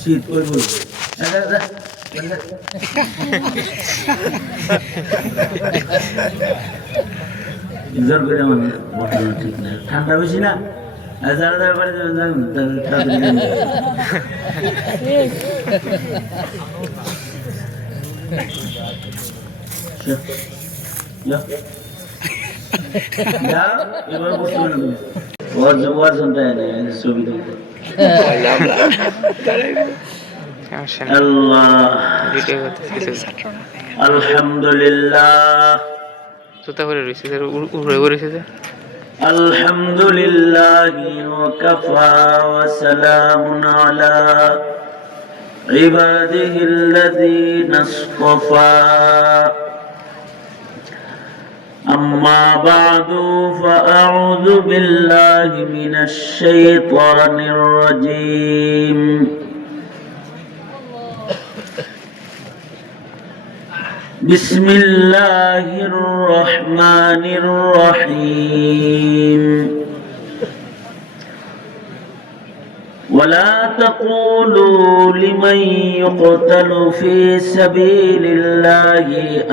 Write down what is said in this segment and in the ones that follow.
শীত করব জোর করে আমার বসানো ঠিক না, ঠান্ডা বেশি না। যারা যারা বাড়ি যাবেন এবার বসতে পারেন ওর জবাব শুনতে হয় না ছবি দেখতে। আলহামদুলিল্লাহ আলহামদুলিল্লাহি ওয়া কাফা ওয়া সালামুন আলা ইবাদিহিল্লাযীনা ইসতাফা أما بعد فأعوذ بالله من الشيطان الرجيم بسم الله الرحمن الرحيم ولا تقولوا لمن يقتل في سبيل الله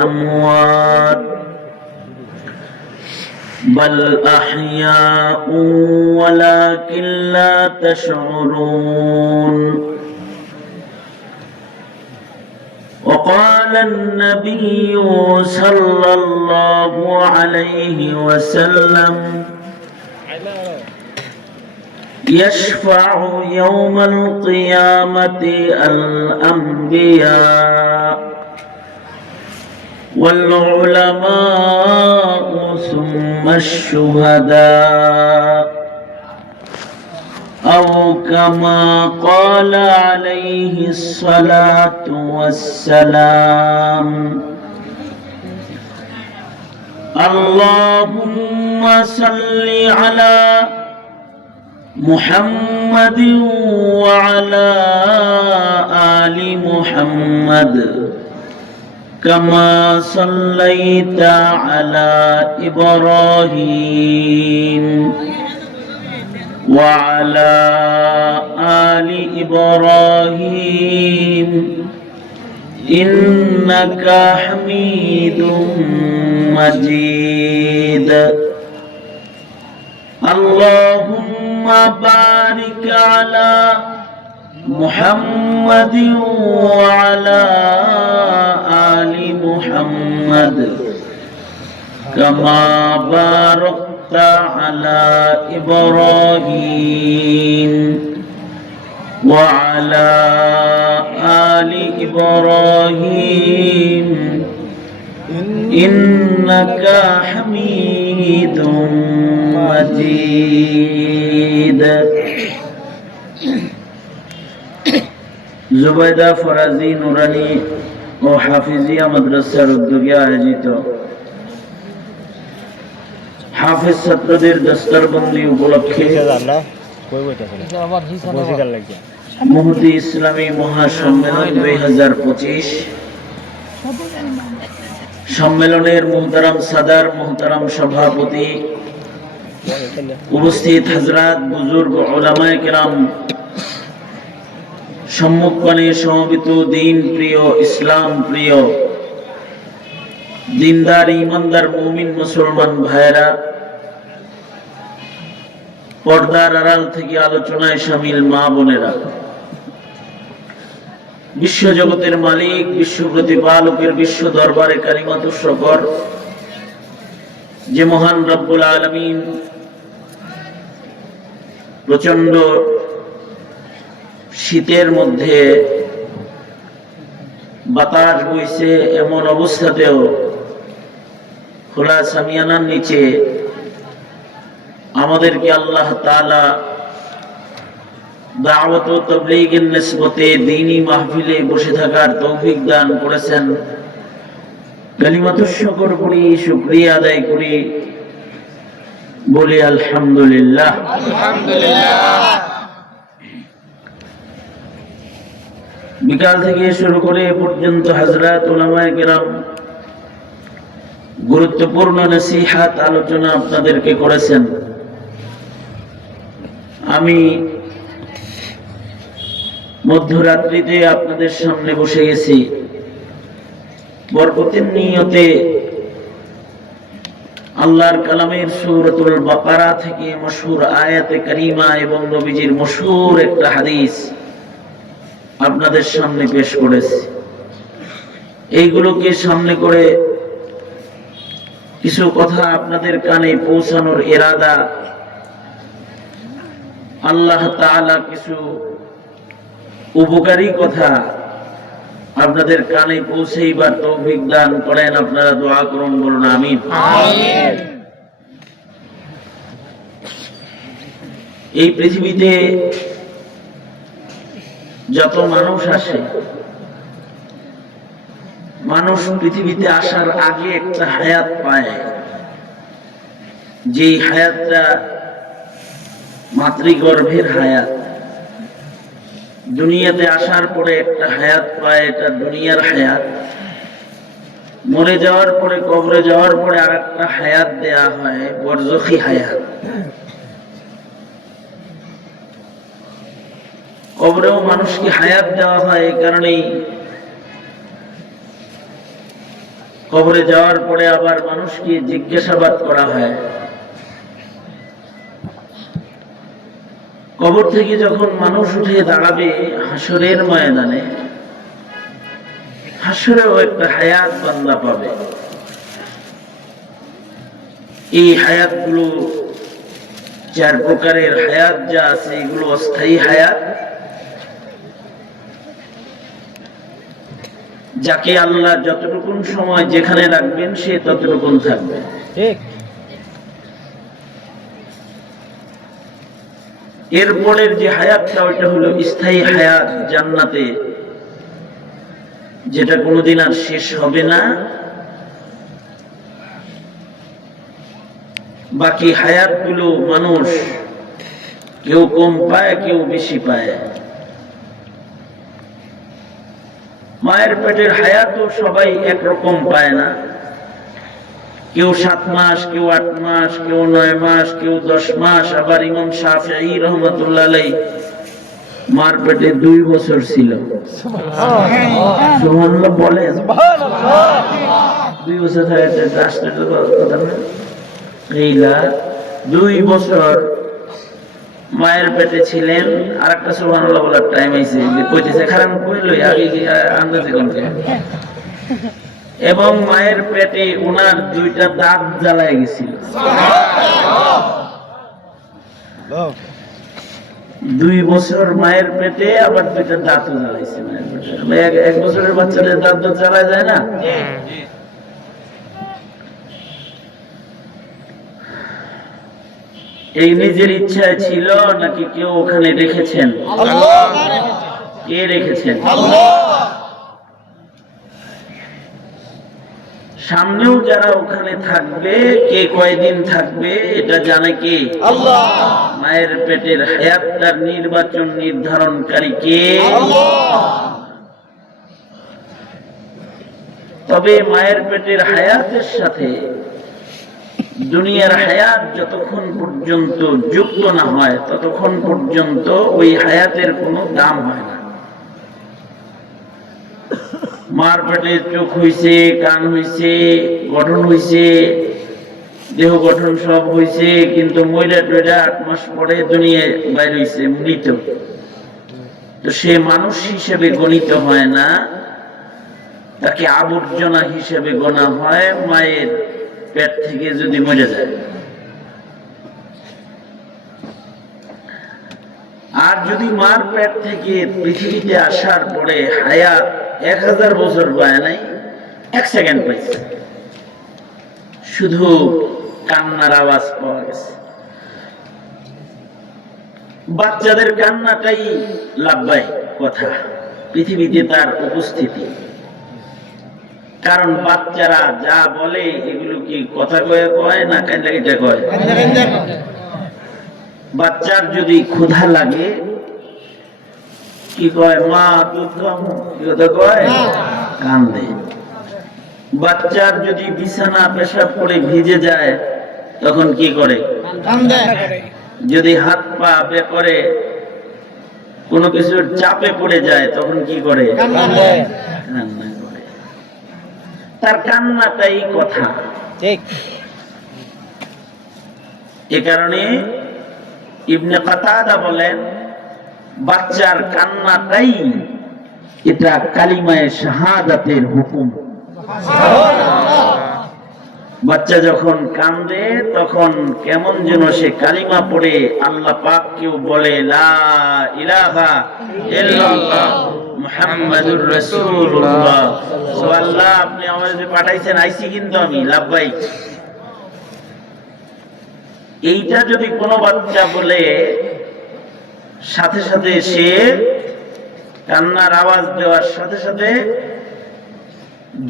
أموات بل أحياء ولكن لا تشعرون وقال النبي صلى الله عليه وسلم يشفع يوم القيامة الأنبياء والعلماء ثم الشهداء أو كما قال عليه الصلاة والسلام اللهم صل على محمد وعلى آل محمد كما صليت على إبراهيم وعلى آل إبراهيم إنك حميد مجيد اللهم بارك على محمد وعلى آل محمد كما باركت على إبراهيم وعلى آل إبراهيم إنك حميد مجيد জুবাইদা ফরাজি নুরানি ও হাফিজিয়া মাদ্রাসার উদ্যোগে আয়োজিত হাফিজ ছাত্রদের দস্তরবন্দি উপলক্ষে মুহূর্তে ইসলামী মহাসম্মেলন 2025 সম্মেলনের মুহতারাম সাদার, মুহতারাম সভাপতি, উপস্থিত হযরত, বুজুর্গ, উলামায়ে কেরাম, সম্মুখপানে সমবেত দিন প্রিয়, ইসলাম প্রিয়, দিনদার, ইমানদার, মুমিন মুসলমান ভাইরা, পর্দার আড়াল থেকে আলোচনায় শামিল মা বোনেরা, বিশ্ব জগতের মালিক, বিশ্ব প্রতিপালকের বিশ্ব দরবারে কালিমাতুশ শুকর যে মহান রব্বুল আলামিন প্রচন্ড শীতের মধ্যে বাতাস বইছে, এমন অবস্থাতেও খোলা সামিয়ানার নিচে আমাদেরকে আল্লাহ তাআলা দাওয়াত ও তাবলীগের নিসবতে দ্বীনি মাহফিলে বসে থাকার তৌফিক দান করেছেন। কালিমাতুশ শুকর করি, শুকরিয়া আদায় করি, বলি আলহামদুলিল্লাহ। আলহামদুলিল্লাহ। বিকাল থেকে শুরু করে এ পর্যন্ত হযরত উলামায়ে কেরাম গুরুত্বপূর্ণ নসিহত আলোচনা আপনাদেরকে করেছেন। আমি মধ্যরাত্রিতে আপনাদের সামনে বসে গেছি বরকতের নিয়তে আল্লাহর কালামের সূরাতুল বাকারা থেকে মশহুর আয়াতে কারিমা এবং নবীজির মশহুর একটা হাদিস আপনাদের সামনে পেশ করেছি। এইগুলোকে সামনে করে কিছু কথা আপনাদের কানে পৌঁছানোর ইরাদা, আল্লাহ তাআলা কিছু উপকারী কথা আপনাদের কানে পৌঁছাইবার তৌফিক দান করেন। আপনারা দোয়া করুন, বলুন আমিন। এই পৃথিবীতে যত মানুষ আসে, মানুষ পৃথিবীতে আসার আগে একটা হায়াত পায়, যে হায়াতটা মাতৃগর্ভের হায়াত। দুনিয়াতে আসার পরে একটা হায়াত পায়, এটা দুনিয়ার হায়াত। মরে যাওয়ার পরে, কবরে যাওয়ার পরে আর একটা হায়াত দেয়া হয়, বরজখী হায়াত। কবরেও মানুষকে হায়াত দেওয়া হয়, এই কারণেই কবরে যাওয়ার পরে আবার মানুষকে জিজ্ঞাসাবাদ করা হয়। কবর থেকে যখন মানুষ উঠে দাঁড়াবে হাসরের ময়দানে, হাসরেও একটা হায়াত বান্দা পাবে। এই হায়াতগুলো চার প্রকারের হায়াত যা আছে, এগুলো অস্থায়ী হায়াত। যাকে আল্লাহ যতটুকু সময় যেখানে রাখবেন সে ততটুকু থাকবে। এরপরের যে হায়াতটা, ওইটা হলো স্থায়ী হায়াত জান্নাতে, যেটা কোনোদিন আর শেষ হবে না। বাকি হায়াতগুলো মানুষ কেউ কম পায়, কেউ বেশি পায়। মায়ের পেটের হায়াতও সবাই একরকম পায় না। কেউ 7 মাস, কেউ 8 মাস, কেউ 9 মাস, কেউ 10 মাস। আবার ইমাম শাফিঈ রাহমাতুল্লাহ আলাইহি মার পেটে 2 বছর ছিল। সুবহানাল্লাহ বলেন। 2 বছর থাকে রাষ্ট্রের কথা না। এইলা 2 বছর মায়ের পেটে ছিলেন। আর একটা সুবহানাল্লাহ বলার টাইম আইছে, কইতেছে খারাপ কইলই আগে আন্দাজে কোনকে। এবং মায়ের পেটে ওনার 2টা দাঁত জ্বালায় গেছিল। 2 বছর মায়ের পেটে, আবার 2টা দাঁতও জ্বালাইছে মায়ের পেটে। 1 বছরের বাচ্চাদের দাঁত জ্বালায় যায় না? এই নিজের ইচ্ছায় ছিল নাকি কেউ ওখানে রেখেছেন? কে রেখেছেন? সামনেও যারা ওখানে থাকবে, কে কয়দিন থাকবে এটা জানে কে? আল্লাহ। মায়ের পেটের হায়াতটার নির্বাচন নির্ধারণকারী কে? আল্লাহ। তবে মায়ের পেটের হায়াতের সাথে দুনিয়ার হায়াত যতক্ষণ পর্যন্ত যুক্ত না হয়, ততক্ষণ পর্যন্ত ওই হায়াতের কোনো দাম হয় না। মার পেটে চোখ হইছে, কান হইছে, গঠন হইছে, দেহ গঠন সব হইছে, কিন্তু মহিলা টয়লা 8 মাস পরে দুনিয়ায় বাইর হইছে মৃত। তো সে মানুষ হিসেবে গণিত হয় না, তাকে আবর্জনা হিসেবে গণা হয় মায়ের পেট থেকে যদি মরে যায়। আর যদি মার পেট থেকে পৃথিবীতে আসার পরে হায়াত 1000 বছর পায় নাই, 1 সেকেন্ড পাইছে, শুধু কান্নার আওয়াজ পাওয়া গেছে। বাচ্চাদের কান্নাটাই লাভবাহিক কথা পৃথিবীতে তার উপস্থিতি। কারণ বাচ্চারা যা বলে এগুলো কি কথা কয়ে কয় না কান্দা কেটে কয়? বাচ্চার যদি ক্ষুধা লাগে কি কয়? মা দুধ খাবো, কি কথা কয়? কান্দে। বাচ্চার যদি বিছানা পেশাব করে ভিজে যায় তখন কি করে? কান্দে। যদি হাত পা বে করে কোনো কিছুর চাপে পড়ে যায় তখন কি করে? কান্না করে। তার কান্নাটাই কথা। ঠিক। এ কারণে ইবনে কাতাদা বলেন বাচ্চার কান্নাটাই এটা কালিমায়ে শাহাদাতের হুকুম। বাচ্চা যখন কান্দে তখন কেমন যেন সে কালিমা পড়ে আল্লাহ পাককেও বলে লা ইলাহা ইল্লাল্লাহ মুহাম্মাদুর রাসূলুল্লাহ। ও আল্লাহ আপনি আমাকে পাঠাইছেন, আইছি কিন্তু আমি লাব্বাইক। এইটা যদি কোনো বাচ্চা বলে সাথে সাথে সে কান্নার আওয়াজ দেওয়ার সাথে সাথে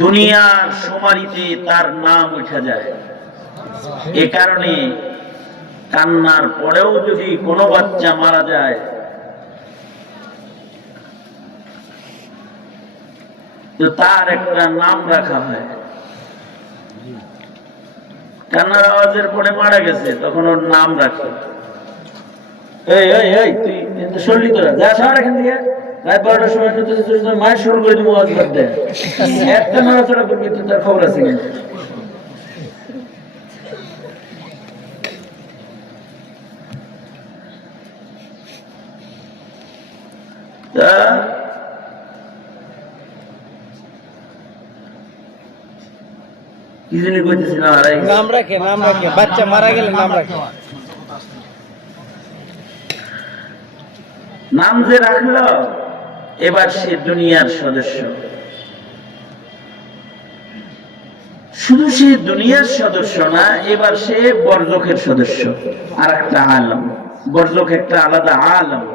দুনিয়ার শুমারিতে তার নাম উঠে যায়। এ কারণে কান্নার পরেও যদি কোনো বাচ্চা মারা যায় তো তার একটা নাম রাখা হয়। কান্নার আওয়াজের পরে মারা গেছে তখন ওর নাম রাখে। এই এই এই তুই সরলি তোরা যা সর এখান থেকে, রাত 12টার সময় মায়ের শুরু করে দিব আওয়াজ করতে। একটা নড়াচড়া করবি তো তার খবর আছে কিন্তু। কি জানি কইতেছি না, নাম রাখে বাচ্চা মারা গেলে নাম রাখে। নাম যে রাখলো এবার সে দুনিয়ার সদস্য। শুধু সে দুনিয়ার সদস্য না, এবার সে বরজখের সদস্য। আর একটা আলম, বরজখ একটা আলাদা আলম।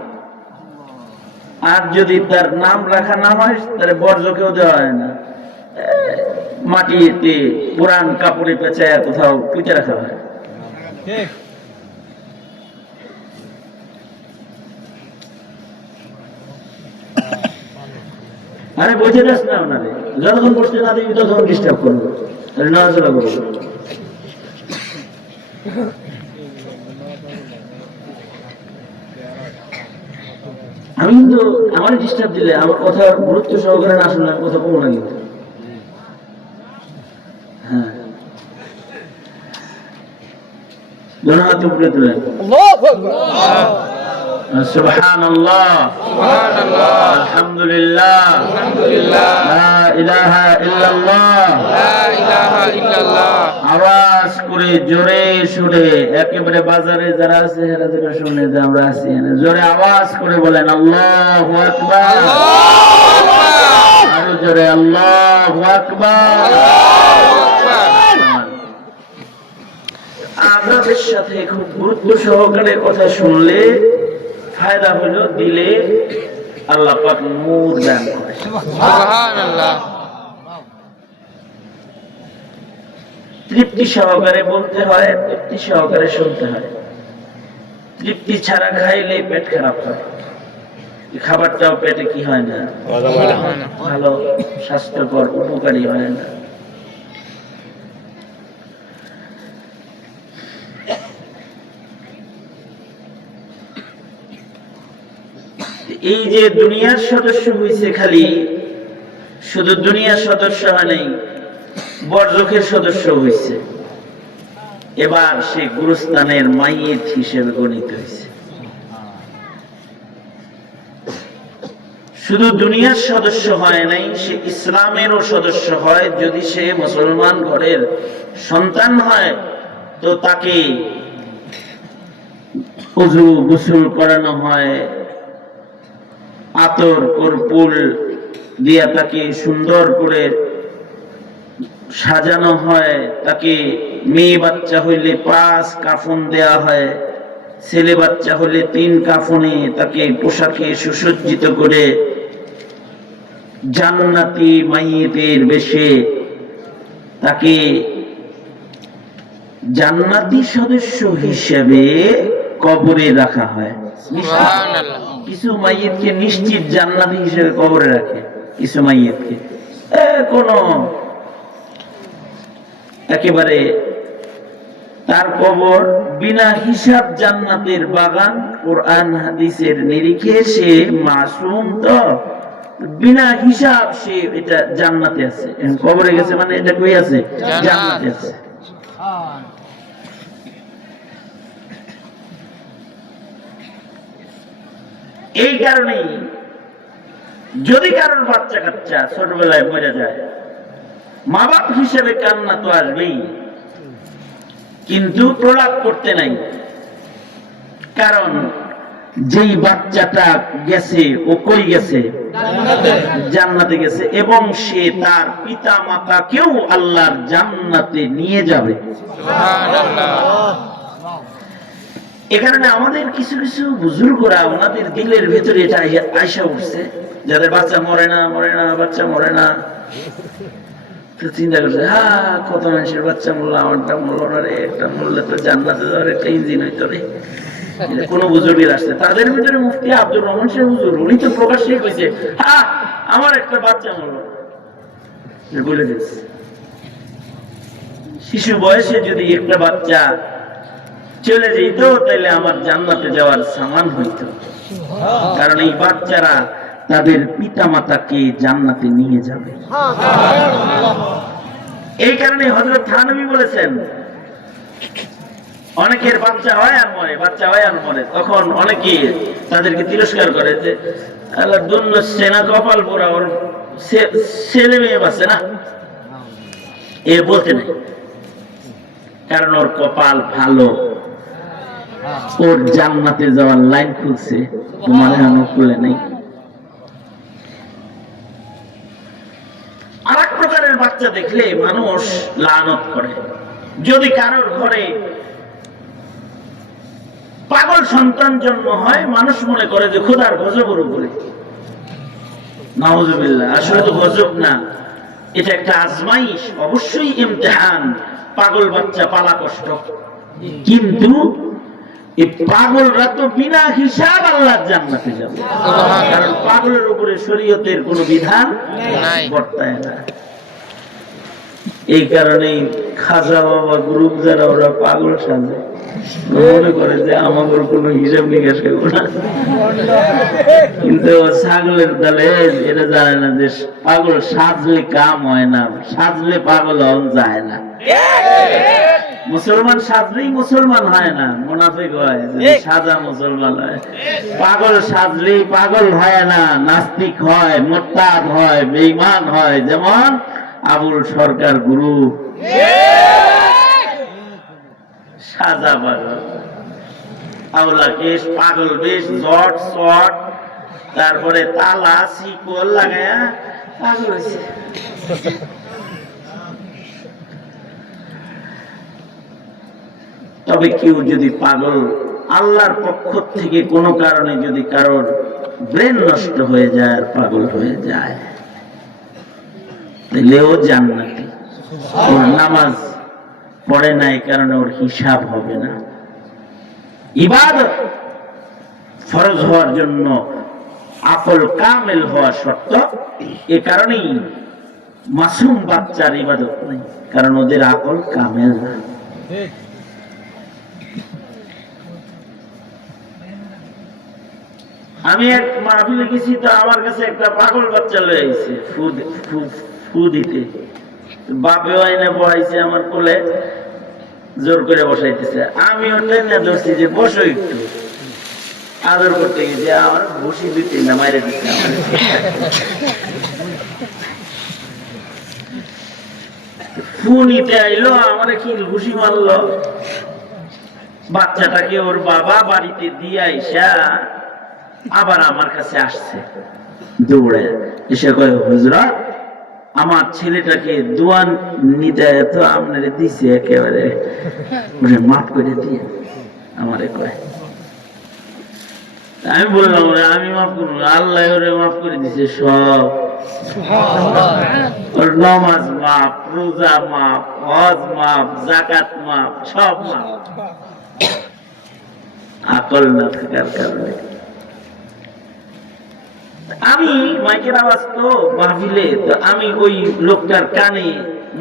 আর যদি তার নাম রাখা না হয় তাহলে বরজখেও দেওয়া হয় না, মাটিতে পুরান কাপড়ে পেঁচায় কোথাও পুঁতে রাখা হয়। আরে বসে যাস না, ওনারে যতক্ষণ বসতে না দিবি ততক্ষণ ডিস্টার্ব করবো, নড়াচড়া করবো। আমি কিন্তু আমার ডিস্টার্ব দিলে আমার কথা গুরুত্ব সহকারে না শুনলে আমি কথা বলবো না কিন্তু। হ্যাঁ, হাত উপরে তুলেন। সুবহানাল্লাহ, সুবহানাল্লাহ, আলহামদুলিল্লাহ, আলহামদুলিল্লাহ, লা ইলাহা ইল্লাল্লাহ, লা ইলাহা ইল্লাল্লাহ। আওয়াজ করে জোরে সুরে একেবারে বাজারে যারা আছে এরা যেটা শুনে যে আমরা আছি, জোরে আওয়াজ করে বলেন আল্লাহু আকবার, আল্লাহু আকবার, আরো জোরে আল্লাহু আকবার, আল্লাহু আকবার। আযাবের সাথে খুব গুরুত্ব সহকারে কথা শুনলে ফায়দা হলো দিলে আল্লাহ পাক নূর দান করে। সুবহানাল্লাহ। তৃপ্তি সহকারে বলতে হয়, তৃপ্তি সহকারে শুনতে হয়। তৃপ্তি ছাড়া খাইলে পেট খারাপ হয়, খাবারটাও পেটে কি হয় না, ভালো স্বাস্থ্যকর উপকারী হয় না। এই যে দুনিয়ার সদস্য হয়েছে, খালি শুধু দুনিয়ার সদস্য হয় নাই, বরজখের সদস্য হয়েছে। এবার সে গুরুস্থানের মাইয়েত হিসেবে গণিত হয়েছে। শুধু দুনিয়ার সদস্য হয় নাই, সে ইসলামেরও সদস্য হয়। যদি সে মুসলমান ঘরের সন্তান হয় তো তাকে ওযু গোসল করানো হয়, আতর কর্পূর দিয়া তাকে সুন্দর করে সাজানো হয়। তাকে মেয়ে বাচ্চা হইলে 5 কাফন দেয়া হয়, ছেলে বাচ্চা হলে 3 কাফনে তাকে পোশাকে সুসজ্জিত করে জান্নাতি মাইয়েতের বেশে তাকে জান্নাতি সদস্য হিসেবে কবরে রাখা হয়। কিছু মাইয়েতকে নিশ্চিত জান্নাতি হিসেবে কবরে রাখে, কিছু মাইয়েতকে কোন একেবারে তার কবর বিনা হিসাব জান্নাতের বাগান। কোরআন হাদিসের নিরিখে সে মাসুম, তো বিনা হিসাব সে এটা জান্নাতে আছে। কবরে গেছে মানে এটা কই আছে? জান্নাতে আছে। এই কারণেই যদি কারোর বাচ্চা কাচ্চা ছোটবেলায় মরে যায়, মা বাপ হিসেবে কান্না তো আসবেই, কিন্তু প্রলাপ করতে নাই। কারণ যেই বাচ্চাটা গেছে ও কই গেছে? জান্নাতে গেছে, এবং সে তার পিতা মাতাকেও আল্লাহর জান্নাতে নিয়ে যাবে। এ কারণে আমাদের কিছু কিছু বুজুর্গরা ওনাদের দিলের ভেতরে এটা আইসা উঠছে, যাদের বাচ্চা মরে না, বাচ্চা মরে না, চিন্তা করছে, কত মানুষের বাচ্চা মরলো, আমারটা মরলো না রে, একটা মরলে তো জান্নাতে যাওয়ার একটা ইঞ্জিন হইতো রে। কোন বুজুর্গের আসছে, তাদের ভিতরে মুফতি আব্দুর রহমান সাহেব হুজুর, উনি তো প্রকাশ্যেই কইছে, আমার একটা বাচ্চা মরলো, বলে দিচ্ছে। শিশু বয়সে যদি একটা বাচ্চা চলে যেত, তাহলে আমার জান্নাতে যাওয়ার সামান হইতো। কারণ এই বাচ্চারা তাদের পিতা মাতাকে জান্নাতে নিয়ে যাবে। এই কারণে হযরত থানবী বলেছেন, অনেকের বাচ্চা হয় আর মরে, বাচ্চা হয় আর মরে, তখন অনেকে তাদেরকে তিরস্কার করে যে আল্লাহ দুন্য সেনা কপাল পোড়া, ওর ছেলে মেয়ে বাঁচে না, এ বলতে নেই। কারণ ওর কপাল ভালো, ওর জান্নাতে যাওয়ার লাইন খুলছে, তোমার এখনো খুলে নেই। আর এক প্রকারের বাচ্চা দেখলে মানুষ লানত করে। যদি কারোর ঘরে পাগল সন্তান জন্ম হয়, মানুষ মনে করে যে খোদার গজবের উপরে। নাউজুবিল্লাহ। আসলে তো গজব না, এটা একটা আজমাইশ, অবশ্যই ইমতিহান। পাগল বাচ্চা পালা কষ্ট, কিন্তু এই পাগলরা তো বিনা হিসাব আল্লাহর জান্নাতে যাবে, কারণ পাগলের উপরে শরীয়তের কোনো বিধান বর্তায় না। এই কারণেই খাজা বাবা গ্রুপ যারা, ওরা পাগল সাজে, মনে করে যে আমাদের কোনো হিসাব নিকাশ করবো না। কিন্তু ছাগলের দলে এটা জানে না যে পাগল সাজলে কাম হয় না, সাজলে পাগল হন যায় না। মুসলমান সাজলেই মুসলমান হয় না, মুনাফিক হয়। সাজা মুসলমান হয়। পাগল সাজলেই পাগল হয় না, নাস্তিক হয়, মুরতাদ হয়, বেঈমান হয়। যেমন আবুল সরকার গুরু সাজা পাগল, আউলা কেশ পাগল বেশ, জট শট, তারপরে তালা শিকল লাগায়া পাগল হয়েছে। তবে কেউ যদি পাগল আল্লাহর পক্ষ থেকে কোনো কারণে যদি কারোর ব্রেন নষ্ট হয়ে যায় আর পাগল হয়ে যায়, তাহলেও জান্নাতি। ওর নামাজ পড়ে না, এই কারণে ওর হিসাব হবে না। ইবাদত ফরজ হওয়ার জন্য আকল কামেল হওয়া শর্ত। এ কারণেই মাসুম বাচ্চার ইবাদত নেই, কারণ ওদের আকল কামেল না। আমি এক মাহফিলে গেছি, তো আমার কাছে একটা পাগল বাচ্চা লয়ে আইছে ফু দিতে। বাপেও আইনে বসাইছে আমার কোলে, জোর করে বসাইতেছে। আমি ওটাই না ধরছি যে বসো একটু, আদর করতে গেছি, আমার ঘুষি দিতে না মাইরে দিচ্ছে। ফু নিতে আইলো, আমার কি ঘুষি মারলো। বাচ্চাটাকে ওর বাবা বাড়িতে দিয়ে আইসা আবার আমার কাছে আসছে দৌড়ে এসে, কয় হুজুরা, আমার ছেলেটাকে দোয়ান নিতে তো আপনারে দিছে, একেবারে মাফ করে দিয়ে আমারে কয়। আমি বললাম, আমি মাফ করবো, আল্লাহ ওরে মাফ করে দিছে সব। ওর নামাজ মাফ, রোজা মাফ, হজ মাফ, যাকাত মাফ, সব মাফ। আকল না থাকার কারণে। আমি মাইকের আওয়াজ তো মাহফিলে, তো আমি ওই লোকটার কানে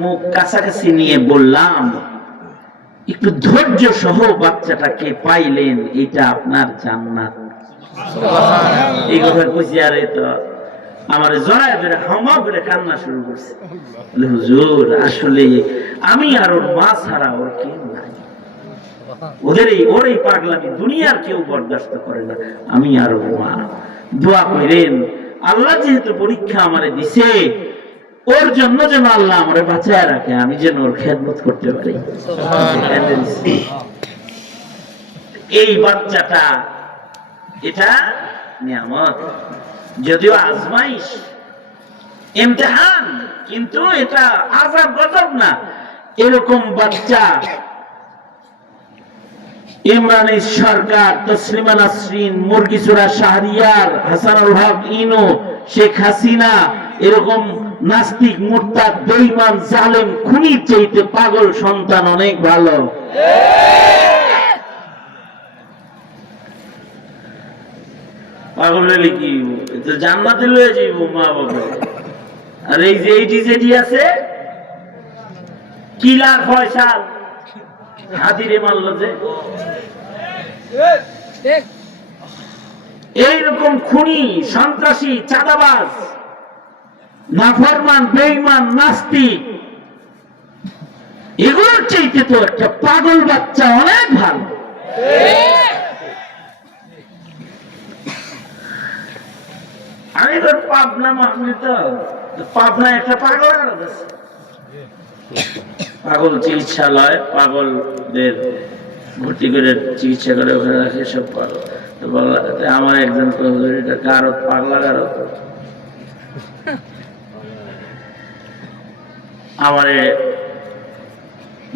মুখ কাছাকাছি নিয়ে বললাম, একটু ধৈর্য সহ বাচ্চাটাকে পাইলেন, এটা আপনার জান্নাত। এই কথা কইছি, আর এই তো আমার জড়ায় ধরে হামা করে কান্না শুরু করছে। হুজুর আসলে আমি আর ওর মা ছাড়া ওর কেউ নাই, ওর এই পাগলামি দুনিয়ার কেউ বরদাস্ত করে না, আমি আর ওর মা। দোয়া করেন আল্লাহ যেহেতু পরীক্ষা আমারে দিছে, ওর জন্য যেন আল্লাহ আমারে বাঁচায় রাখে, আমি যেন ওর খেদমত করতে পারি। এই বাচ্চাটা এটা নিয়ামত, যদিও আজমাইশ ইমতিহান, কিন্তু এটা আযাব গজব না। এরকম বাচ্চা ইমরান সরকার, তসলিমা নাসরিন, মুরগিচোরা শাহরিয়ার, হাসানুল হক ইনু, শেখ হাসিনা, এরকম নাস্তিক, মুরতাদ, বেঈমান, জালেম, খুনির চাইতে পাগল সন্তান অনেক ভালো। পাগল হলে কি জান্নাতে লয়ে যাইব মা বাবা। আর এই যে এইটি যেটি আছে কিলার ফয়সাল হাতিরে মারল যে, এইরকম খুনি, সন্ত্রাসী, চাঁদাবাজ, নাফরমান, বেঈমান, নাস্তিক, এগুলোর চাইতে তো একটা পাগল বাচ্চা অনেক ভালো। আমি তো পাবনা মাহমুদ, পাবনা একটা পাগল আছে, পাগল চিকিৎসালয়, পাগলদের ভর্তি করে চিকিৎসা করে ওখানে রাখে সব পাগল। আমার একজন এটা গারদ, পাগলা গারদ। আমারে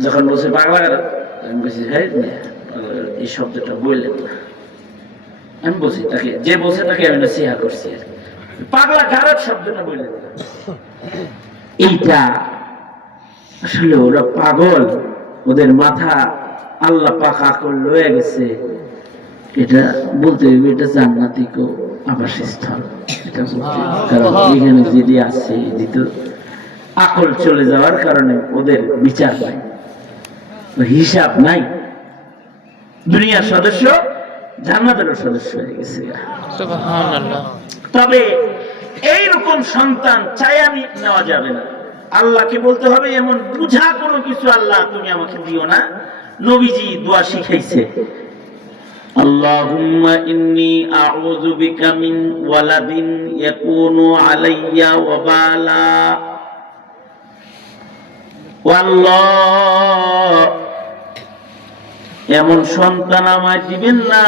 যখন বলছে পাগলা গারদ, আমি বলছি হ্যাঁ এই শব্দটা বললেন না। আমি বলছি তাকে, যে বলছে তাকে আমি নসিহত করছি, পাগলা গারদ শব্দটা বললেন না। এইটা আসলে ওরা পাগল, ওদের মাথা আল্লাহ পাক আকল লয়ে গেছে। এটা বলতে হবে এটা জান্নাতি কো আবাসস্থল, এটা বলতে, কারণ এখানে যদি আছে যেহেতু আকল চলে যাওয়ার কারণে ওদের বিচার নাই, হিসাব নাই। দুনিয়ার সদস্য জান্নাতেরও সদস্য হয়ে গেছে। তবে এইরকম সন্তান চাই আমি নেওয়া যাবে না, আল্লাহকে বলতে হবে এমন বুঝা কোনো কিছু আল্লাহ তুমি আমাকে দিও না। নবীজি দোয়া শিখাইছে, আল্লাহুম্মা ইন্নী আউযু বিকা মিন ওয়ালাদিন ইয়াকুনু আলাইয়া ওয়াবালা। আল্লাহ এমন সন্তান আমায় দিবেন না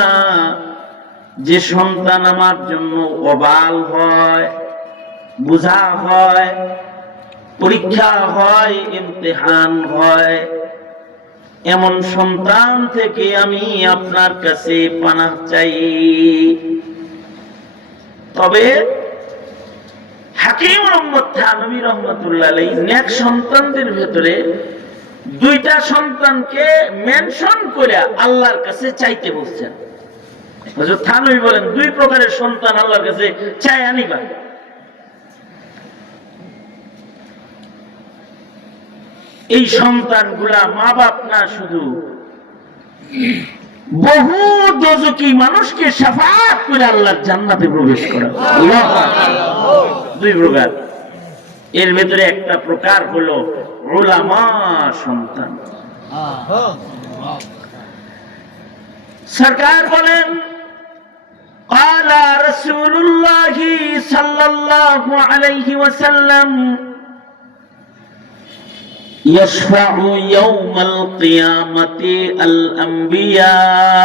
যে সন্তান আমার জন্য ওবাল হয়, বুঝা হয়, পরীক্ষা হয়, ইমতিহান হয়। এমন সন্তান থেকে আমি আপনার কাছে পানাহ চাই। তবে হাকিম মুহাম্মদ থানভী রাহমাতুল্লাহ আলাইহি নেক সন্তানদের ভেতরে দুইটা সন্তানকে মেনশন করে আল্লাহর কাছে চাইতে বলছেন। হযরত থানভী বলেন দুই প্রকারের সন্তান আল্লাহর কাছে চাই আনিবা। এই সন্তানগুলা মা বাপ না, শুধু বহু দোজখী মানুষকে শাফাআত করে আল্লাহর জান্নাতে প্রবেশ করা। দুই প্রকার, এর ভেতরে একটা প্রকার হলো উলামা সন্তান। সরকার বলেন قال رسول الله صلى الله عليه وسلم يشفع يوم القيامة الأنبياء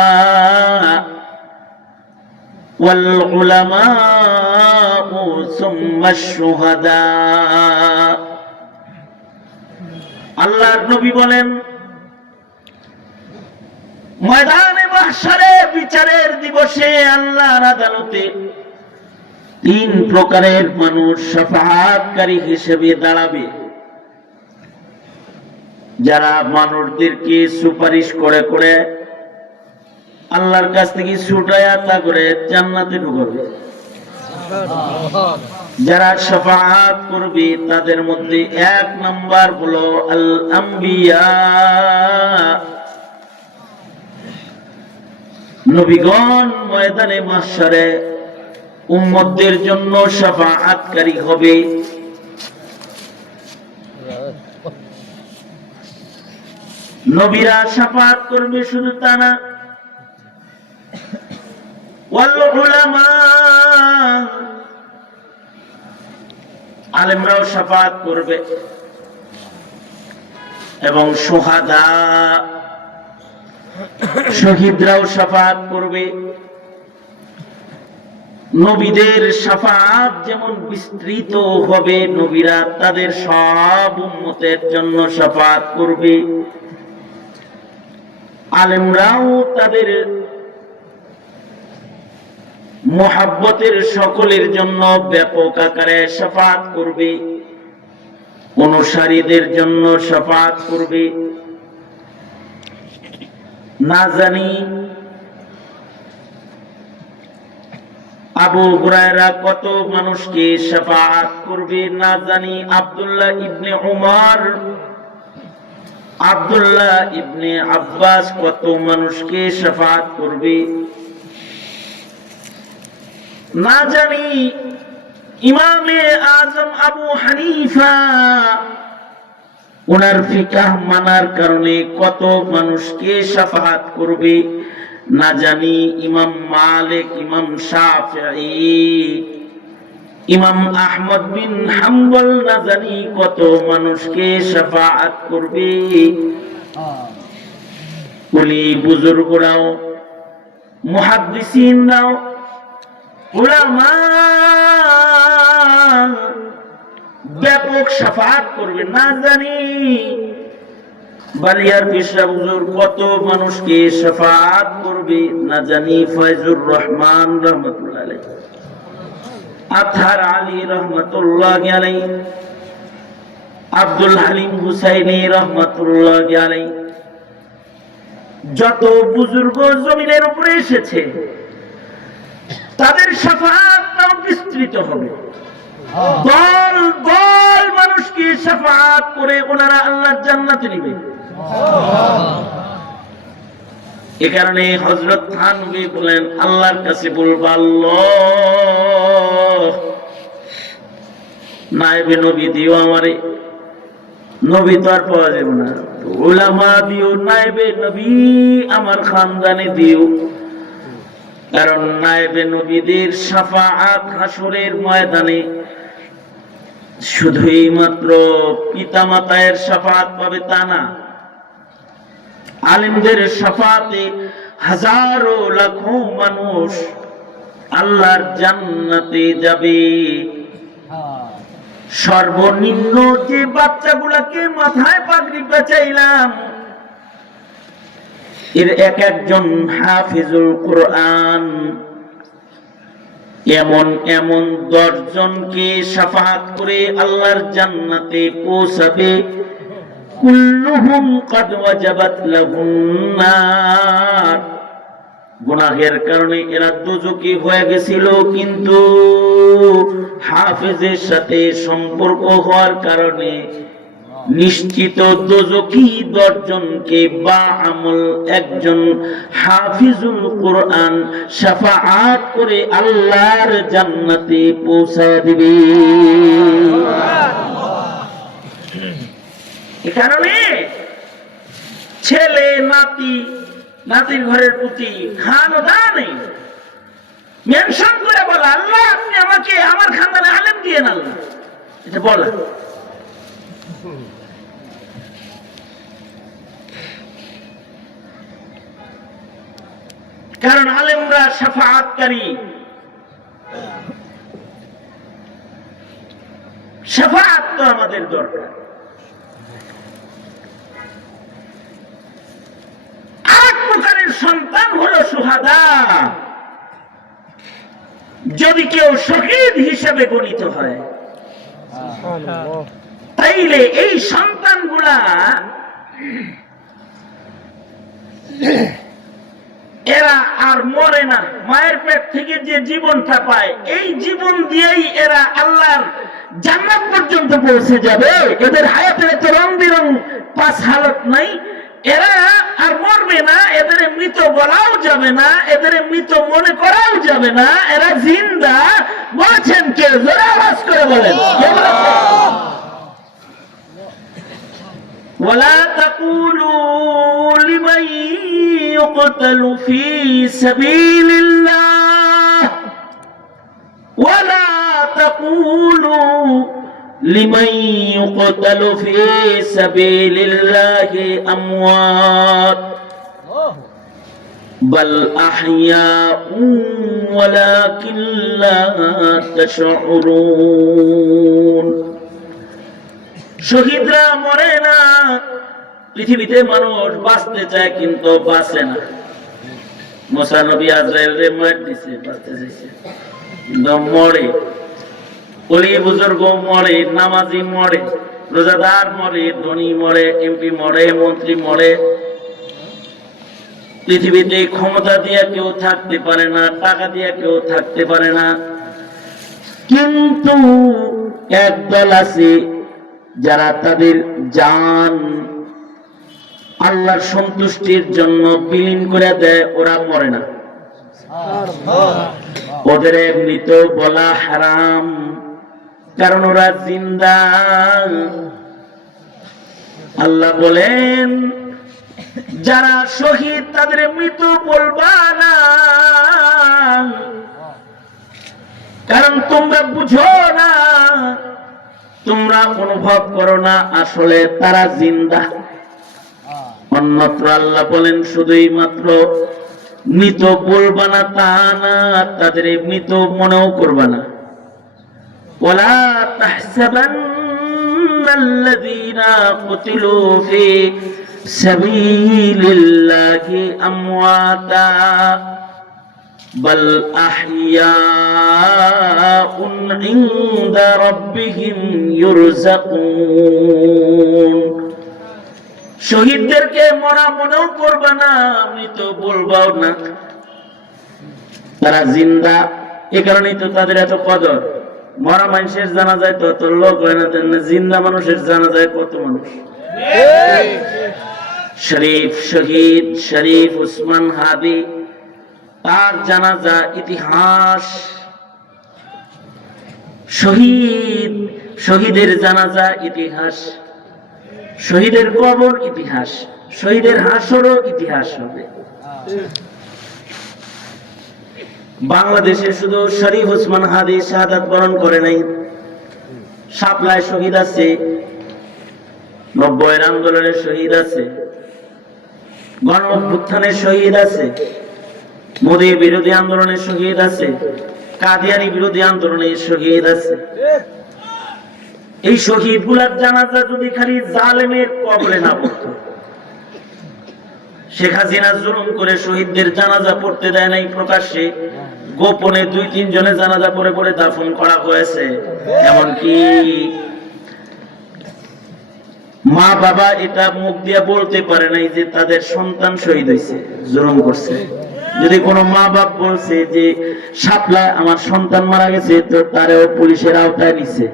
والعلماء ثم الشهداء। আল্লাহর নবী বলেন ময়দানে মাহশারে বিচারের দিবসে আল্লাহর আদালতে তিন প্রকারের মানুষ শাফাআতকারী হিসেবে দাঁড়াবে। যারা মানুষদেরকে সুপারিশ করে করে আল্লাহর কাছ থেকে ছুটায় আতা করে জান্নাতে ঢুকাবে। যারা শাফাআত করবে তাদের মধ্যে এক নাম্বার হলো আল আম্বিয়া, নবীগণ ময়দানে মাহশারে উম্মতদের জন্য শাফাআতকারী হবে। নবীরা শাফাআত করবে, শুধু তা না, ওয়াল উলামা, আলেমরাও শাফাআত করবে, এবং শুহাদা, শহীদরাও শাফাআত করবে। নবীদের শাফাআত যেমন বিস্তৃত হবে, নবীরা তাদের সব উম্মতের জন্য শাফাআত করবে। আলেমরাও তাদের মুহাব্বতের সকলের জন্য ব্যাপক আকারে শাফাআত করবে, অনুসারীদের জন্য শাফাআত করবে। না জানি আবু হুরায়রা কত মানুষকে শাফাআত করবে, না জানি আব্দুল্লাহ ইবনে উমর, আব্দুল্লাহ ইবনে আব্বাস কত মানুষকে শাফাআত করবে, না জানি ইমামে আজম আবু হানিফা ওনার ফিকাহ মানার কারণে কত মানুষকে শাফাআত করবে, না জানি ইমাম মালিক, ইমাম শাফিঈ, ইমাম আহমদ বিন হাম্বল না জানি কত মানুষকে শাফাআত করবে। ওলি বুজুর্গরাও, মুহাদ্দিসিনরাও, উলামা ব্যাপক শাফাআত করবে। না জানি বালিয়ার পিসা হুজুর কত মানুষকে শাফাআত করবে, না জানি ফয়জুর রহমান রহমাতুল্লাহ আলাইহি, আতহার আলী রহমাতুল্লাহ আলাইহি, আব্দুল হালিম হুসাইনি রহমাতুল্লাহ আলাইহি, যত বুজুর্গ জমিনের উপরে এসেছে তাদের শাফাআতটাও বিস্তৃত হবে। দল দল মানুষকে শাফাআত করে ওনারা আল্লাহর জান্নাতে নিবে। এ কারণে হযরত থানভী বলেন, আল্লাহর কাছে বলবো, আল্লাহ নায়েবে নবী দিও আমারে। নবী তো আর পাওয়া যাবে না, উলামা দিও, নায়েবে নবী আমার খানদানে দিও। কারণ নায়েবে নবীদের শাফাআত হাসরের ময়দানে শুধুই মাত্র পিতামাতার শাফাআত পাবে তা না, আলেমদের শাফাআতে হাজারো লাখো মানুষ আল্লাহর জান্নাতে যাবে। সর্বনিম্ন যে বাচ্চাগুলাকে মাথায় পাগড়ি পেঁচাইলাম, এর এক একজন হাফিজুল কোরআন, এমন এমন 10 জনকে শাফাআত করে আল্লাহর জান্নাতে পৌঁছাবে। কুল্লুহুম কাদ ওয়াজাবাত লাহুম নার, গুনাহের কারণে এরা দোজখী হয়ে গেছিল, কিন্তু হাফেজের সাথে সম্পর্ক হওয়ার কারণে নিশ্চিত দোজখী 10 জনকে বা আমল একজন হাফিজুল কোরআন শাফাআত করে আল্লাহর জান্নাতে পৌঁছায় দিবে। এ কারণে ছেলে নাতি, নাতির ঘরের প্রতি খানদানে মেনশন করে বলা, আল্লাহ আপনি আমাকে আমার খানদানে আলেম দিয়েন, আল্লাহ এটা বলা। কারণ আলেমরা শাফাআতকারী, শাফাআত তো আমাদের দরকার। আরেক প্রকারের সন্তান হলো শুহাদা। যদি কেউ শহীদ হিসেবে গণিত হয়, তাইলে এই সন্তানগুলা এরা আর মরে না, মায়ের পেট থেকে যে জীবনটা পায় এই জীবন দিয়েই এরা আল্লাহর জান্নাত পর্যন্ত পৌঁছে যাবে। এদের হায়াতের এত রং বেরং 5 হালত নাই, এরা আর মরবে না, এদের মৃত বলাও যাবে না, এদের মৃত মনে করাও যাবে না, এরা জিন্দা। বলেছেন কে? জোরে আওয়াজ করে বলেন, কে বলেছেন? ولا تقولوا لمن يقتل في سبيل الله ولا تقولوا لمن يقتل في سبيل الله أموات بل أحياء ولكن لا تشعرون। শহীদরা মরে না। পৃথিবীতে মানুষ বাঁচতে চায় কিন্তু বাঁচে না। মুসা নবী আজরাইলরে মার দিছে, বাঁচতে চাইছে কিন্তু মরে। ওলি বুজুর্গ মরে, নামাজি মরে, রোজাদার মরে, ধনী মরে, এমপি মরে, মন্ত্রী মরে। পৃথিবীতে ক্ষমতা দিয়ে কেউ থাকতে পারে না, টাকা দিয়ে কেউ থাকতে পারে না, কিন্তু একদল আছে যারা তাদের জান আল্লাহর সন্তুষ্টির জন্য বিলীন করে দেয়, ওরা মরে না। ওদের মৃত বলা হারাম, কারণ ওরা জিন্দা। আল্লাহ বলেন যারা শহীদ তাদের মৃত বলবা না, কারণ তোমরা বুঝো না, তোমরা অনুভব করো না আসলে তারা জিন্দা। অন্যত্র আল্লাহ বলেন শুধুই মাত্র মৃত বলবা না তা না, তাদের মৃত মনেও করবা না। ওয়ালা তাহসাবান্নাল্লাযীনা কুতিলু ফি সাবিলিল্লাহি আমওয়াতা বাল আহইয়াউন ইনদা রাব্বিহিম ইউরযাকুন। শহীদদেরকে মরা মনেও করবা না, মৃত বলবাও না, তারা জিন্দা। এ কারণেই তো তাদের এত কদর। মরা মানুষের জানাজায় তত লোক হয় না, জিন্দা মানুষের জানাজায় কত মানুষ। শরীফ শহীদ শরীফ উসমান হাদি, তার জানাজা ইতিহাস। শহীদ শহীদের জানাজা ইতিহাস, শহীদের কবর ইতিহাস, শহীদের হাসরও ইতিহাস হবে। বাংলাদেশে শুধু শরীফ উসমান হাদি শাহাদাত বরণ করে নাই, শাপলায় শহীদ আছে, 90-এর আন্দোলনের শহীদ আছে, গণ অভ্যুত্থানের শহীদ আছে, মোদী বিরোধী আন্দোলনের শহীদ আছে, কাদিয়ানি বিরোধী আন্দোলনের শহীদ আছে। এই শহীদ গুলার জানাজা যদি খালি জালেমের কবরে না পড়তো, শেখ হাসিনা জুলুম করে শহীদদের জানাজা পড়তে দেয় নাই, প্রকাশ্যে গোপনে 2-3 জনের জানাজা পড়ে পড়ে দাফন করা হয়েছে। এমনকি মা বাবা এটা মুখ দিয়ে বলতে পারে নাই যে তাদের সন্তান শহীদ হয়েছে, জুলুম করছে। যদি কোনো মা বাপ বলছে যে শাপলায় আমার সন্তান মারা গেছে, তো তারেও পুলিশের আওতায় নিছে,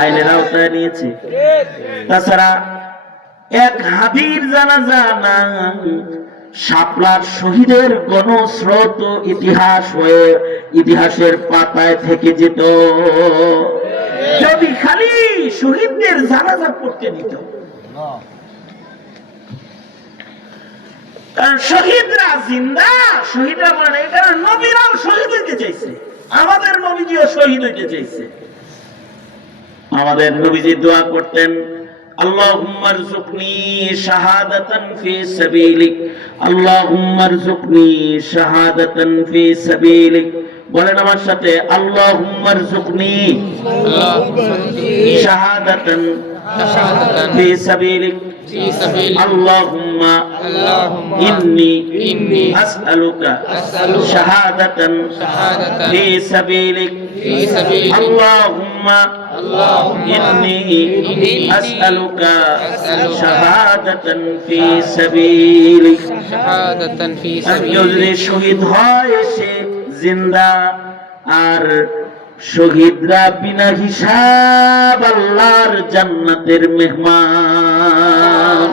আইনের আওতায় নিয়েছে। তাছাড়া এক হাদির জানাজা না, শাপলার শহীদের গণস্রোত ইতিহাস হয়ে ইতিহাসের পাতায় থেকে যেত যদি খালি শহীদদের জানাজা পড়তে দিত। কারণ শহীদরা জিন্দা, শহীদরা মানে, কারণ নবীরাও শহীদ হইতে চাইছে, আমাদের নবীজিও শহীদ হইতে চাইছে। আমাদের নবীজি দোয়া করতেন, আল্লাহুম্মা রযুকনি শাহাদাতান ফি সাবিলিক, আল্লাহুম্মা রযুকনি শাহাদাতান ফি সাবিলিক। বলেন আমার সাথে, আল্লাহুম্মা রযুকনি শাহাদাতান ফি সাবিলিক, আল্লাহুম্মা ইন্নী আসআলুকা শাহাদাতান ফি সাবিলিক, আল্লাহুম্মা ইন্নী আসআলুকা শাহাদাতান ফি সাবিলিক। যদি শহীদ হয় সে জিন্দা, আর শহীদরা বিনা হিসাব আল্লাহর জান্নাতের মেহমান।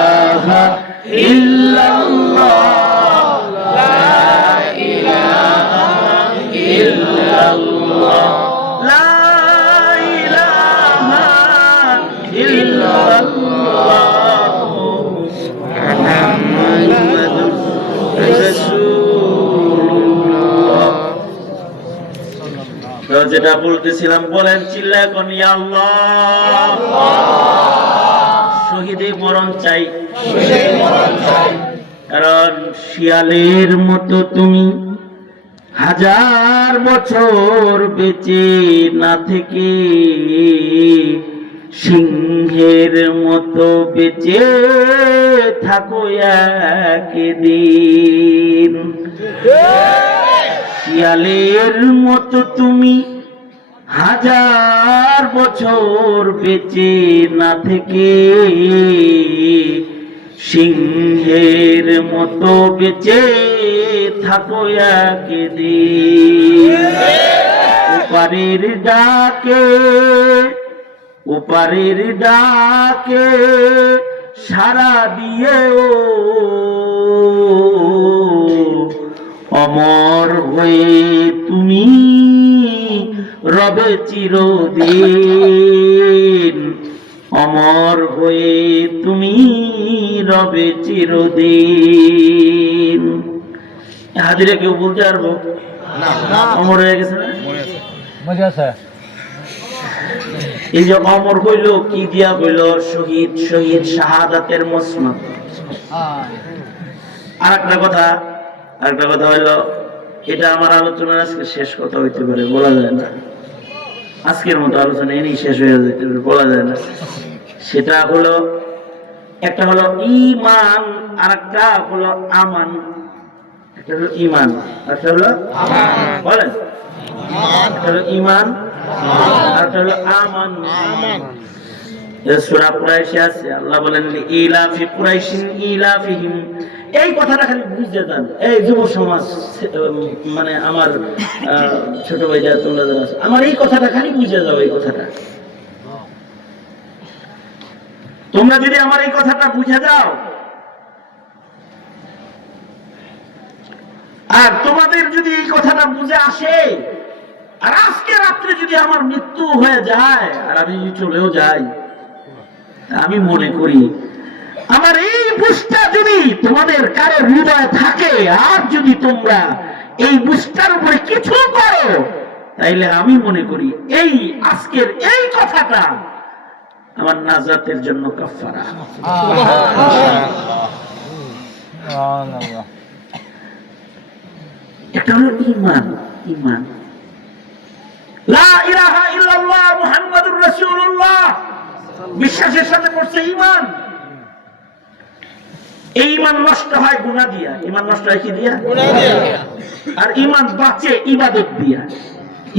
যেটা বলতেছিলাম বলেন চিল্লায় কোন ইয়া আল্লাহ। শহীদে মরণ চাই, কারণ শিয়ালের মতো তুমি হাজার বছর বেঁচে না থেকে সিংহের মতো বেঁচে থাকো একদিন। শিয়ালের মতো তুমি হাজার বছর বেঁচে না থেকে সিংহের মতো বেঁচে থাকো একদিন। ওপারের ডাকে, ওপারের ডাকে সাড়া দিয়েও অমর হয়ে তুমি রবে চিরদিন, অমর হয়ে তুমি রবে চিরদিন। হাজিরা কেউ বলতে পারবো? অমর হয়ে গেছে না? এই যে অমর হইল কি দিয়া হইল? শহীদ, শহীদ শাহাদাতের মসনদ। আর একটা কথা হইল, এটা আমার আলোচনার আজকে শেষ কথা হইতে পারে, বলা যায় না। আজকের মতো আলোচনা এনেই শেষ হয়ে যেতে পারে, বলা যায় না। সেটা হলো, একটা হলো ঈমান, আর একটা হলো আমান। একটা হলো ঈমান, একটা হলো বলেন, একটা হলো ঈমান, আর একটা হলো আমান। সূরা কুরাইশে আছে, আল্লাহ বলেন ইলাফি কুরাইশিন ইলাফিহিম। এই কথাটা খালি বুঝতে দেন, এই যুব সমাজ, মানে আমার ছোট ভাই যারা তোমরা যারা আছো, আমার এই কথাটা খালি বুঝে যাও। এই কথাটা তোমরা যদি আমার এই কথাটা বুঝে যাও, আর তোমাদের যদি এই কথাটা বুঝে আসে, আর আজকে রাত্রে যদি আমার মৃত্যু হয়ে যায় আর আমি চলেও যাই, আমি মনে করি আমার এই বুঝটা যদি তোমাদের কারো হৃদয়ে থাকে, আর যদি তোমরা এই বুঝটার উপরে কিছু করো, তাইলে আমি মনে করি এই আজকের এই কথাটা আমার নাজাতের জন্য কাফারা। এটা হলো ঈমান। ঈমান, লা ইলাহা ইল্লাল্লাহ মুহাম্মাদুর রাসূলুল্লাহ, বিশ্বাসের সাথে পড়ছে ঈমান। এই ঈমান নষ্ট হয় গুনাহ দিয়া। ঈমান নষ্ট হয় কি দিয়া? গুনাহ দিয়া। আর ঈমান বাঁচে ইবাদত দিয়া।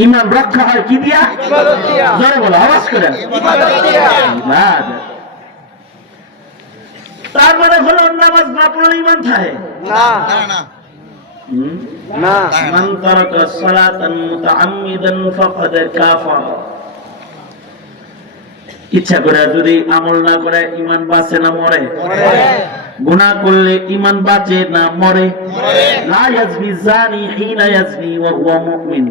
ঈমান রক্ষা হয় কি দিয়া? ইবাদত দিয়া। জোরে বলো, আওয়াজ করে, ইবাদত দিয়া। ইবাদত। তার মানে হলো নামাজ না পড়লে ঈমান থাকে না, না, না। মান তারাকা সালাতান মুতাআম্মিদান ফাকাদ কাফারা। ইচ্ছা করে যদি আমল না করে ঈমান বাঁচে না মরে? গুনাহ করলে ঈমান বাঁচে না মরে? লা ইয়াজনি জানি হিনা ইয়াজনি ওয়া হুয়া মুমিন।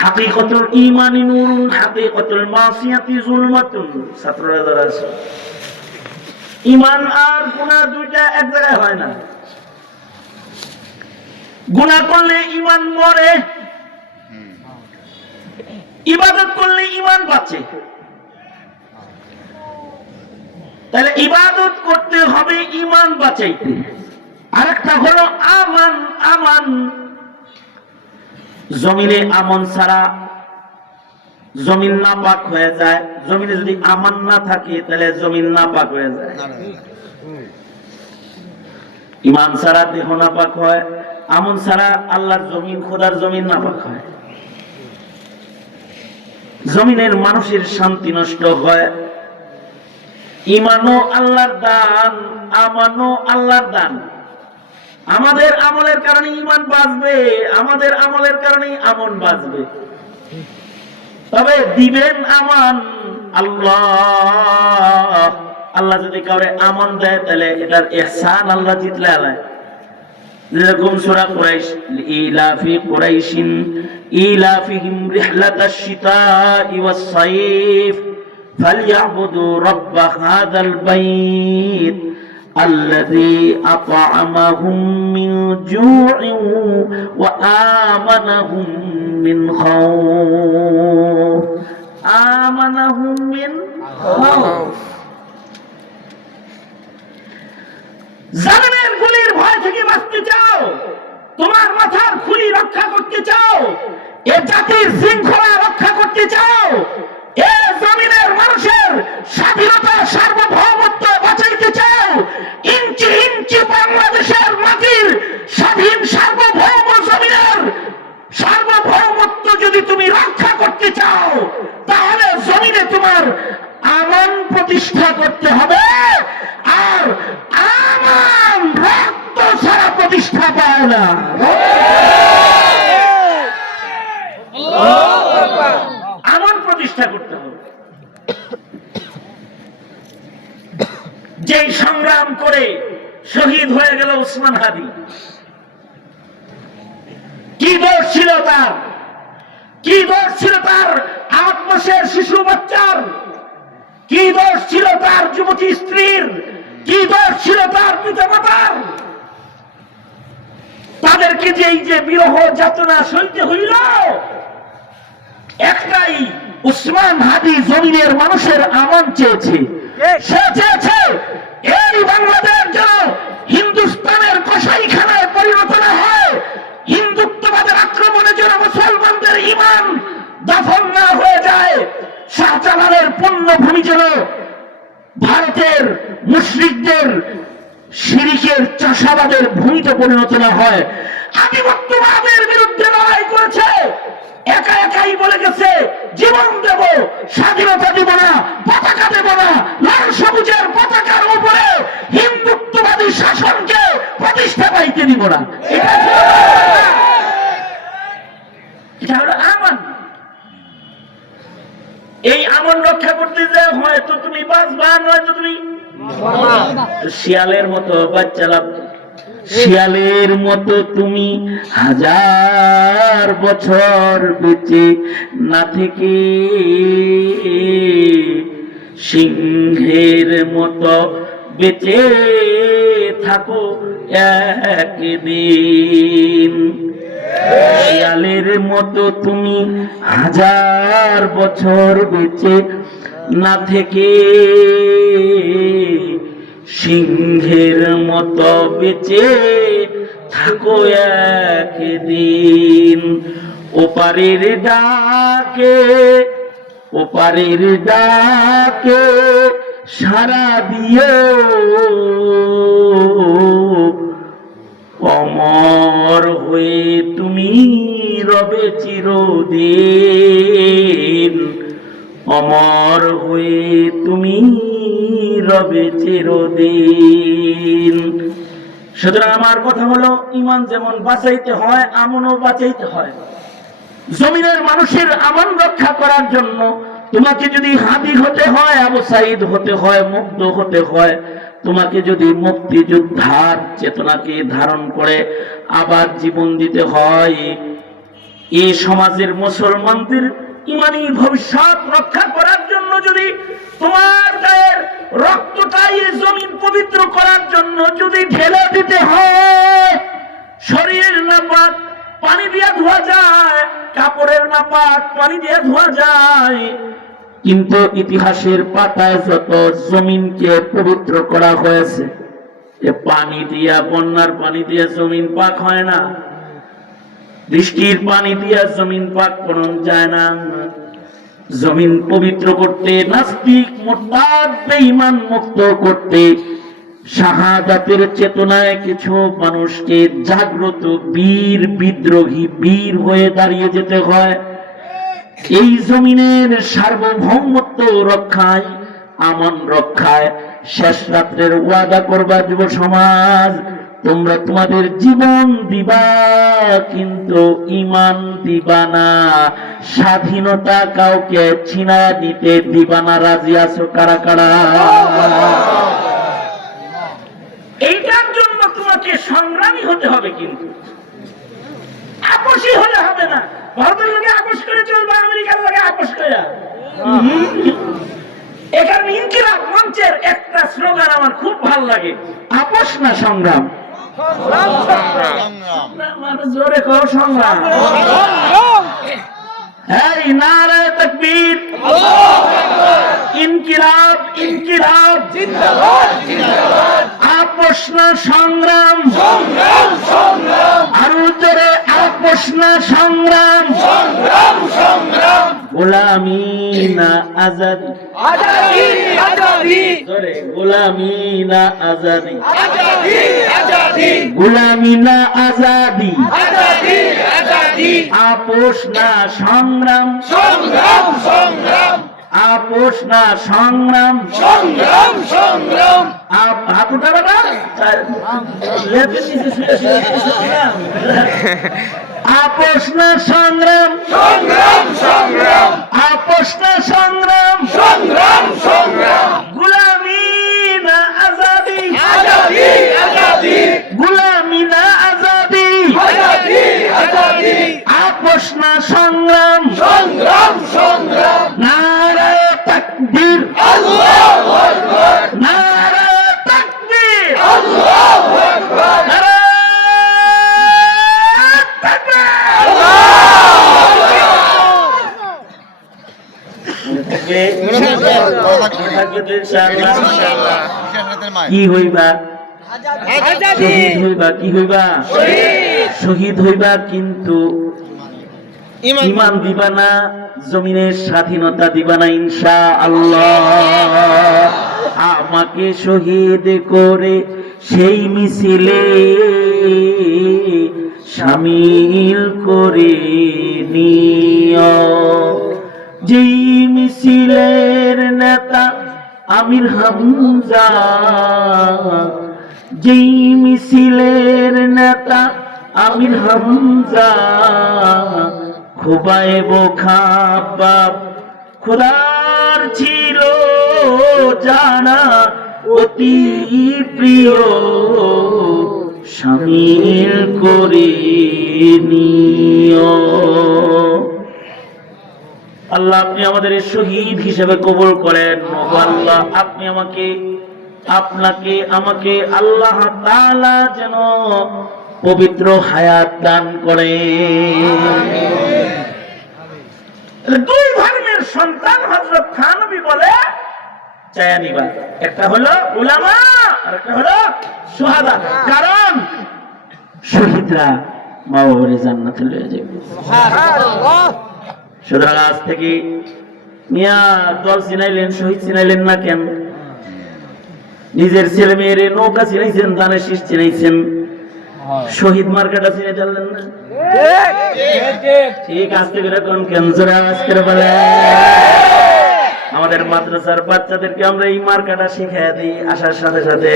হাকিকাতুল ঈমানি নূরুন, হাকিকাতুল মাসিয়াতি যুলমাতুন। ছাত্ররা যারা আছে, ঈমান আর গুনাহ দুইটা এক জায়গায় হয় না। গুনাহ করলে ঈমান মরে, ইবাদত করলে ঈমান বাঁচে। তাহলে ইবাদত করতে হবে ঈমান বাঁচাইতে। আরেকটা হলো আমান। আমান, জমিনে আমন ছাড়া জমিন নাপাক হয়ে যায়। জমিনে যদি আমান না থাকে তাহলে জমিন নাপাক হয়ে যায়। ঈমান ছাড়া দেহ নাপাক হয়, আমন ছাড়া আল্লাহর জমিন, খোদার জমিন নাপাক হয়। জমিনের মানুষের শান্তি নষ্ট হয়। ঈমানও আল্লাহর দান, আমানও আল্লাহর দান। আমাদের আমলের কারণে ঈমান বাঁচবে, আমাদের আমলের কারণে আমন বাঁচবে। তবে দিবেন আমান আল্লাহ। আল্লাহ যদি কাউরে আমন দেয় তাহলে এটার ইহসান আল্লাহ জিতলে আলায়। যেরকম সূরা কুরাইশ, ইলাফি কুরাইশিন ইলাফিহিম রিহলাতাশ শিতাই ওয়াস সাইফ ফালইয়াবুদু রাব্ব হাযাল বাইত الذي أطعمهم من جوع وآمنهم من خوف آمنهم من خوف জালেমের গুলির ভয় থেকে বাঁচতে চাও, তোমার মাথার খুলি রক্ষা করতে চাও, এ জাতির শৃঙ্খলা রক্ষা করতে চাও, এ জমিনের মানুষের স্বাধীনতা সার্বভৌমত্ব বাঁচাইতে চাও, ইঞ্চি ইঞ্চি বাংলাদেশের মাটির স্বাধীন সার্বভৌম জমিনের সার্বভৌমত্ব যদি তুমি রক্ষা করতে চাও, তাহলে জমিনে তোমার আমান প্রতিষ্ঠা করতে হবে। আর আমান রক্ত ছাড়া প্রতিষ্ঠা পায় না। আমান প্রতিষ্ঠা করতে হবে। যেই সংগ্রাম করে শহীদ হয়ে গেল ওসমান হাদি, কি দোষ ছিল তার? কি দোষ ছিল তার 8 মাসের শিশু বাচ্চার? কি দোষ ছিল তার যুবতী স্ত্রীর? কি দোষ ছিল তার পিতামাতার? তাদেরকে যে এই যে বিরহ যাতনা সইতে হইল, একটাই, ওসমান হাদি জমিনের মানুষের আমান চেয়েছে। সে চেয়েছে এই বাংলাদেশ যেন হিন্দুস্তানের কসাইখানায় পরিণত না হয়, হিন্দুত্ববাদের আক্রমণে যেন মুসলমানদের ঈমান দাফন না হয়ে যায়, শাহজালালের পুণ্যভূমি যেন ভারতের মুশরিকদের শিরিকের চাষাবাদের ভূমিতে পরিণত না হয়। আধিপত্যবাদের বিরুদ্ধে লড়াই করেছে, একা একাই বলে গেছে জীবন দেব, স্বাধীনতা দেব না, পতাকা দেব না, লাল সবুজের পতাকার উপরে হিন্দুত্ববাদী শাসনকে প্রতিষ্ঠা পাইতে দিব না। এটা হলো আমান। এই আমান রক্ষা করতে যে হয়তো তুমি বাঁচবা, নয়তো তুমি শিয়ালের মতো বাচ্চারা, শিয়ালের মতো তুমি 1000 বছর বেঁচে না থেকে সিংহের মতো বেঁচে থাকো একদিন। শিয়ালের মতো তুমি 1000 বছর বেঁচে না থেকে সিংহের মতো বেঁচে থাকো একদিন। ওপারের ডাকে, ওপারের ডাকে সাড়া দিও, অমর হয়ে তুমি রবে চিরদিন, অমর হয়ে তুমি রবে চিরদিন। সুতরাং আমার কথা হলো, ঈমান যেমন বাঁচাইতে হয়, আমনও বাঁচাইতে হয়। জমিনের মানুষের আমান রক্ষা করার জন্য তোমাকে যদি হাদি হতে হয়, আবু সাইদ হতে হয়, মুগ্ধ হতে হয়, তোমাকে যদি মুক্তিযোদ্ধার চেতনাকে ধারণ করে আবার জীবন দিতে হয়, এই সমাজের মুসলমানদের ইমানি ভবিষ্যৎ রক্ষা করার জন্য যদি তোমার গায়ের রক্তটাই জমিন পবিত্র করার জন্য যদি ঢেলে দিতে হয়, শরীর নাপাক পানি দিয়ে ধোয়া যায়, কাপড়ের নাপাক পানি দিয়ে ধোয়া যায়, কিন্তু ইতিহাসের পাতায় যত জমিনকে পবিত্র করা হয়েছে, এ পানি দিয়া, বন্যার পানি দিয়ে জমিন পাক হয় না, বৃষ্টির পানি দিয়া জমিন পাক করা যায় না। জমিন পবিত্র করতে, নাস্তিক মুরতাদ বেঈমান মুক্ত করতে শাহাদাতের চেতনায় কিছু মানুষকে জাগ্রত বীর বিদ্রোহী বীর হয়ে দাঁড়িয়ে যেতে হয়। এই জমিনের সার্বভৌমত্ব রক্ষায়, আমান রক্ষায় শেষ রাত্রের ওয়াদা করবা যুব সমাজ, তোমরা তোমাদের জীবন দিবা কিন্তু ঈমান দিবা না, স্বাধীনতা কাউকে ছিনায়া দিতে দিবা না। রাজি আছো কারা কারা? এইটার জন্য তোমাকে সংগ্রামী হতে হবে, কিন্তু আপোষী হলে হবে না। ভারতের লোকে আপোষ করে চলবে, আমেরিকার লোকে আপোষ করে এখানে ইনকিলাব মঞ্চের একটা স্লোগান আমার খুব ভালো লাগে, আপোষ না সংগ্রাম। মানে জোরে কও সংগ্রাম। এই নারায়ে তাকবীর, ইনকিলাব ইনকিলাব জিন্দাবাদ জিন্দাবাদ, আপোষ না সংগ্রাম সংগ্রাম সংগ্রাম, আরো জোরে আপোষ না সংগ্রাম সংগ্রাম সংগ্রাম, গোলামি না আজাদি আজাদি আজাদি, জোরে গোলামি না আজাদি আজাদি আজাদি, গোলামি না আজাদি আজাদি আজাদি, আপোষ না সংগ্রাম সংগ্রাম সংগ্রাম, আপোষ না সংগ্রাম সংগ্রাম সংগ্রাম, হাত উঠাবে না, আপোষ না সংগ্রাম সংগ্রাম সংগ্রাম, আপোষ না সংগ্রাম সংগ্রাম সংগ্রাম, গোলামি না আজাদি আজাদি আজাদি, গোলামি না আজাদি আজাদি আজাদি, আপোষ না সংগ্রাম সংগ্রাম সংগ্রাম, নারায়ে তাকবীর আল্লাহু আকবার, নারায়ে তাকবীর আল্লাহু আকবার, নারায়ে তাকবীর ইনশাআল্লাহ। কি হইবা? শহীদ হইবা। কি হইবা? শহীদ হইবা, কিন্তু ঈমান দিবা না, জমিনের স্বাধীনতা দিবা না ইনশাআল্লাহ। আমাকে শহীদ করে সেই মিছিলে শামিল করে নিও, যেই মিছিলের নেতা আমির হামজা, যেই মিছিলের নেতা আমির হামজা, খুবাইব খাবাব খোদার ছিল জানা অতি প্রিয়, শামিল করে নিও। আল্লাহ আপনি আমাদের শহীদ হিসেবে কবুল করেন। আল্লাহ আপনি আমাকে, আপনাকে, আমাকে আল্লাহ তাআলা যেন পবিত্র হায়াত দান করেন। দুই ধর্মের সন্তান হযরত থানবী বলে চায়া নিবা, একটা হলো উলামা আর একটা হলো শুহাদা, কারণ শহীদরা মা বাবার জান্নাতে লয়ে যাবে। সুবহানাল্লাহ। সুতরাং আজ থেকে মিয়া দল চিনাইলেন, শহীদ চিনাইলেন না কেন? নিজের ছেলে মেয়ের নৌকা চিনাইছেন, ধানের শীষ চিনাইছেন, শহীদ মার্কাটা চিনে চললেন না? ঠিক আস্তে করে কোন ক্যান্সার আওয়াজ করে বলে। আমাদের মাদ্রাসার বাচ্চাদেরকে আমরা এই মার্কাটা শিখিয়ে দিই আসার সাথে সাথে।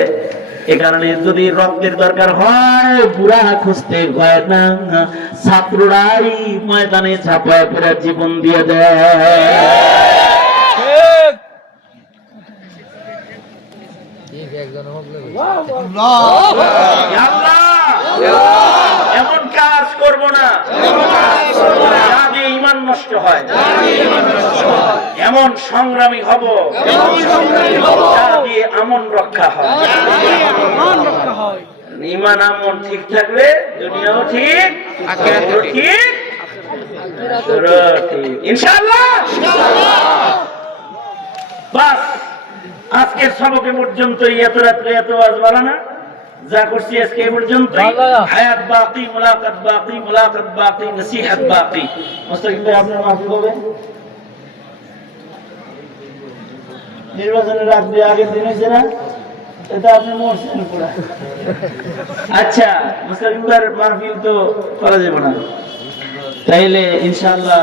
এ কারণে যদি রক্তের দরকার হয় বুড়া খুঁজতে হয় না, ছাত্ররাই ময়দানে ঝাঁপায় পড়ে জীবন দিয়ে দেয়। এমন কাজ করব না যা দিয়ে ঈমান নষ্ট হয়, এমন সংগ্রামী হব যা দিয়ে আমন রক্ষা হয়। ঈমান আমন ঠিক থাকলে দুনিয়াও ঠিক, আখিরাতও ঠিক, ইনশাআল্লাহ। বাস আজকের সবকে পর্যন্ত এত রাত্রে এত আওয়াজ বলা না, যা করছি আজকে এই পর্যন্ত। হায়াত বাকি, মুলাকাত বাকি, মুলাকাত বাকি, নসিহত বাকি। মুস্তাকিম ভাই আপনার মাফ করবেন, নির্বাচনের রাত দিয়ে আগের দিন হয়েছে না, এটা আপনি মরছেন পুরা। আচ্ছা মুস্তাকিম ভাইয়ের মাহফিল তো করা যাবে না, তাইলে ইনশাআল্লাহ